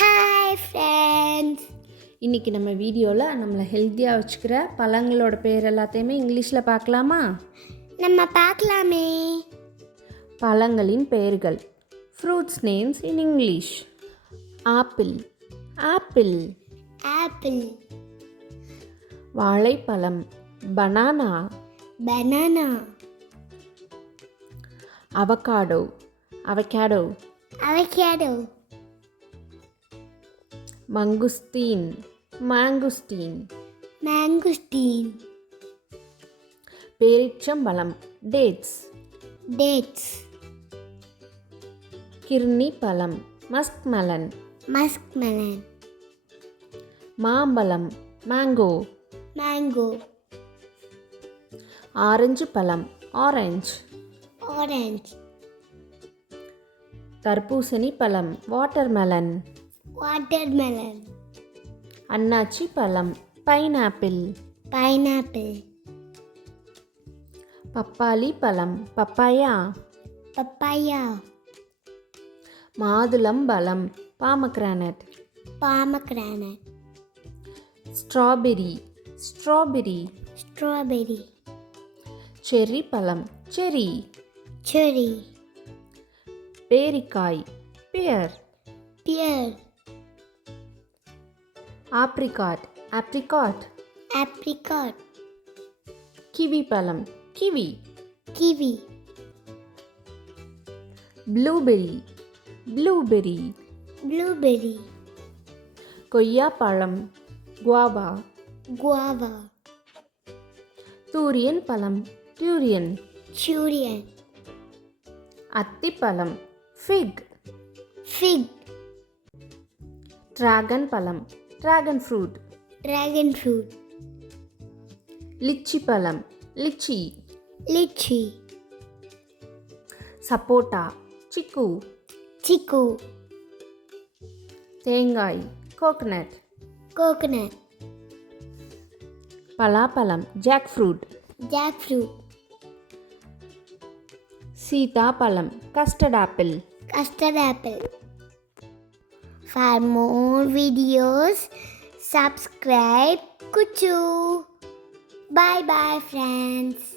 Hi friends. இன்றைக்கி நம்ம வீடியோவில் நம்மளை ஹெல்த்தியாக வச்சுக்கிற பழங்களோட பேர் எல்லாத்தையுமே இங்கிலீஷில் பார்க்கலாமா? நம்ம பார்க்கலாமே. பழங்களின் பெயர்கள். Fruits names in English. Apple, apple. Apple. வாழைப்பழம், banana. Banana. Avocado, avocado. Avocado. மங்குஸ்தீன், மாங்குஸ்தீன். மேங்குஸ்டீன். பேரிச்சம்பழம், டேட்ஸ். டேட்ஸ். கிர்னி பழம், மஸ்க்மெலன். மஸ்க்மெலன். மாம்பழம், மேங்கோ. மேங்கோ. ஆரஞ்சு பழம், ஆரஞ்சு. ஆரஞ்ச். தர்பூசணி பழம், வாட்டர்மெலன். வாட்டர்மெலன். அன்னாச்சி பழம், பைனாப்பிள். பைனாப்பிள். பப்பாளி பழம், பப்பாயா. பப்பாயா. மாதுளம்பழம், pomegranate. Pomegranate. Strawberry, strawberry. Strawberry. Cherry பழம், செர்ரி. செர்ரி. பேரிக்காய், pear. Pear. Apricot, apricot. Apricot. Kiwi பழம், kiwi. Kiwi. Blueberry, blueberry. Blueberry. கொய்யா பழம், குவாவா. குவாவா. தூரியன் பழம், டூரியன். சூரியன். அத்திப்பழம், ஃபிக். ஃபிக். டிராகன் பழம், dragon fruit. Dragon fruit. Lychee பழம், லிச்சி. லிச்சி. சப்போட்டா, சிக்கு. சிக்கு. தேங்காய், கோகனட். கோகனட். பலாப்பழம், ஜாக் ஃப்ரூட். Jackfruit. சீதாப்பழம், custard apple. Custard apple. For more videos, subscribe Kuchu. Bye bye friends.